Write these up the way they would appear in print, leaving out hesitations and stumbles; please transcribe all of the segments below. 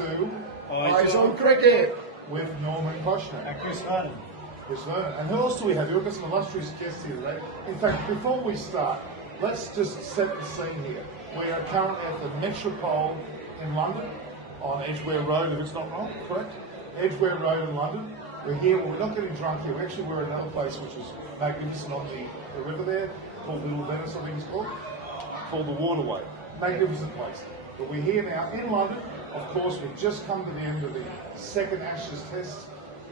to Eyes on Cricket with Norman Koshner. And Chris Vernon. Chris Vernon. And who else do we have? We've got some illustrious guests here today. In fact, before we start, let's just set the scene here. We are currently at the Metropole in London on Edgware Road, if it's not wrong, correct? Edgware Road in London. We're here, well, we're not getting drunk here. We actually were at another place which is magnificent on the river there, called Little Venice, I think it's called the Waterway. Magnificent place. But we're here now in London. Of course, we've just come to the end of the second Ashes Test,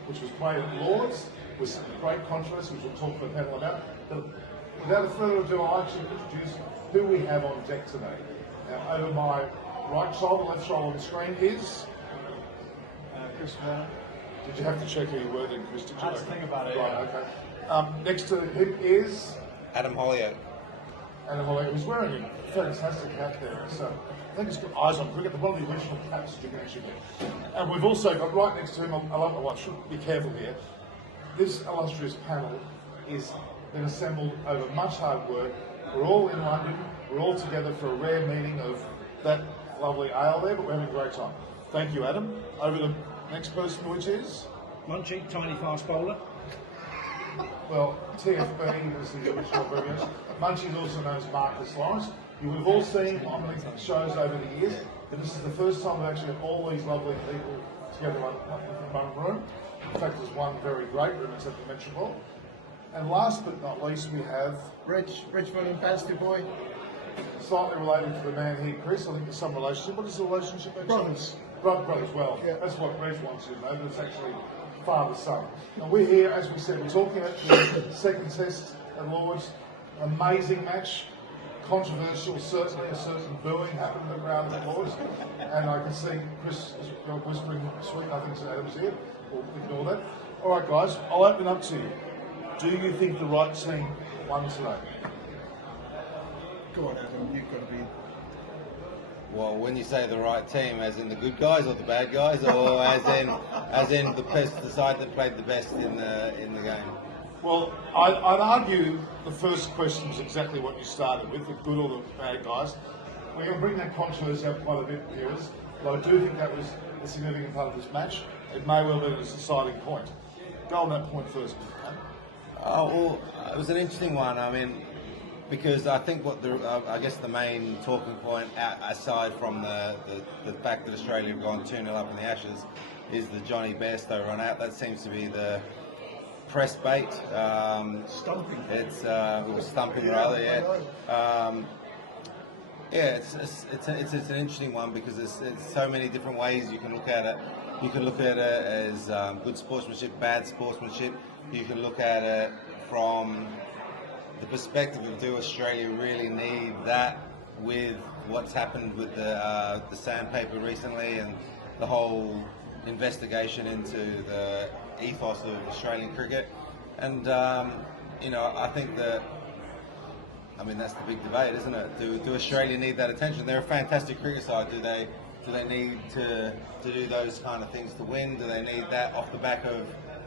which was played at Lord's, with some great controversy, which we'll talk to the panel about. But without further ado, I'll actually introduce who we have on deck today. Now, over my right shoulder, left shoulder on the screen is Chris Vernon. Did you have to check who you were then, Chris? Did you? I had to think about it. Right, Yeah. okay. Next to him is Adam Hollioake. Adam Hollioake, who's wearing a fantastic hat there. So I think it's got Eyes on Cricket, one of the original caps that you can actually get. And we've also got right next to him, I should be careful here, this illustrious panel is been assembled over much hard work. We're all in London, we're all together for a rare meeting of that lovely ale there, but we're having a great time. Thank you, Adam. Over to the next person, which is? Munchie, tiny fast bowler. Well, TFB was the original abbreviation. Munchie is also known as Marcus Lawrence. You would have all seen him on the shows over the years, but this is the first time we've actually had all these lovely people together in one room. In fact, there's one very great room, it's at the Metropole. And last but not least, we have Reg Munchie, Bastard Boy. slightly related to the man here, Chris. I think there's some relationship. What is the relationship? Actually? Brothers. Brothers, well, Yeah. that's what Reg wants you to know, but it's actually father-son. Now we're here, as we said, we're talking about the second test at Lord's. Amazing match, controversial, certainly a certain booing happened in the ground at Lord's. And I can see Chris whispering sweet nothings to Adam's ear. We'll ignore that. All right, guys, I'll open up to you. Do you think the right team won today? Go on, Adam, you've got to be. Well, when you say the right team, as in the good guys or the bad guys, or as in the side that played the best in the game? Well, I'd argue the first question is exactly what you started with, the good or the bad guys. We're going to bring that controversy up quite a bit, viewers, but I do think that was a significant part of this match. It may well be a deciding point. Go on that point first. Oh, well, it was an interesting one. I mean, because I think I guess the main talking point, aside from the fact that Australia have gone 2-0 up in the Ashes, is the Johnny Bairstow run out. That seems to be the press bait. Stumping. It was stumping rather, yeah. Yeah, it's an interesting one because there's so many different ways you can look at it. You can look at it as good sportsmanship, bad sportsmanship. You can look at it from the perspective of, do Australia really need that with what's happened with the sandpaper recently and the whole investigation into the ethos of Australian cricket? And I think that, I mean, that's the big debate, isn't it? Do Australia need that attention? They're a fantastic cricket side. Do they need to do those kind of things to win? Do they need that off the back of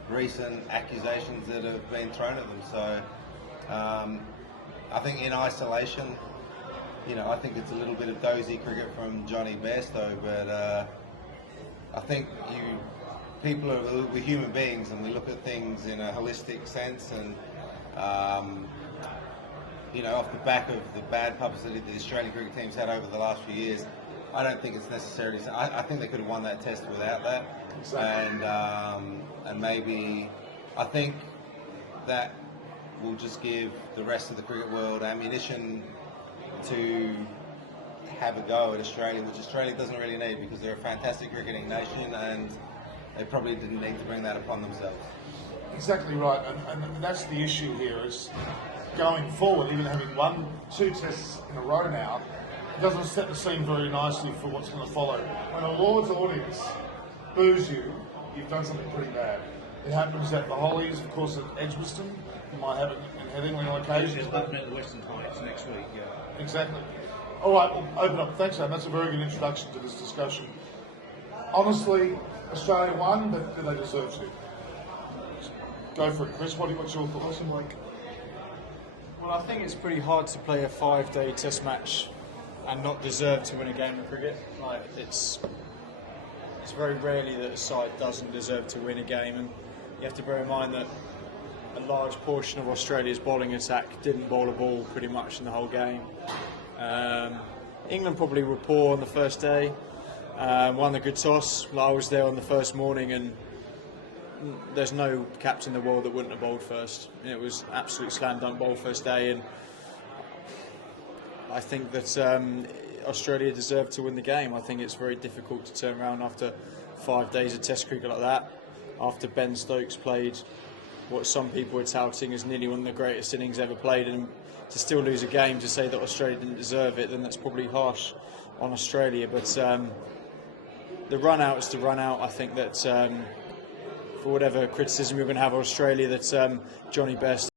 recent accusations that have been thrown at them? So I think in isolation, I think it's a little bit of dozy cricket from Johnny Bairstow, but I think we're human beings and we look at things in a holistic sense, and off the back of the bad publicity that the Australian cricket team's had over the last few years, I don't think it's necessarily. I think they could have won that test without that. Exactly. And maybe I think that will just give the rest of the cricket world ammunition to have a go at Australia, which Australia doesn't really need because they're a fantastic cricketing nation and they probably didn't need to bring that upon themselves. Exactly right, and that's the issue here is going forward, even having won 2 tests in a row now, it doesn't set the scene very nicely for what's going to follow. When a Lord's audience boos you, you've done something pretty bad. It happens at the Hollies, of course, at Edgbaston. You might have it in Headingley on occasion. It's happening at the Western Heights next week, yeah. Exactly. All right, we'll open up. Thanks, Adam. That's a very good introduction to this discussion. Honestly, Australia won, but do they deserve to? Go for it, Chris. What's your thoughts? Well, I think it's pretty hard to play a 5-day test match and not deserve to win a game of cricket. Like, it's it's very rarely that a side doesn't deserve to win a game, and you have to bear in mind that a large portion of Australia's bowling attack didn't bowl a ball pretty much in the whole game. England probably were poor on the first day, won the good toss. I was there on the first morning, and there's no captain in the world that wouldn't have bowled first. It was absolute slam dunk bowl first day, and I think that Australia deserved to win the game. I think it's very difficult to turn around after 5 days of Test cricket like that, after Ben Stokes played what some people are touting as nearly one of the greatest innings ever played, and to still lose a game, to say that Australia didn't deserve it, then that's probably harsh on Australia. But the run out is the run out. I think that for whatever criticism you're going to have of Australia, that Johnny Best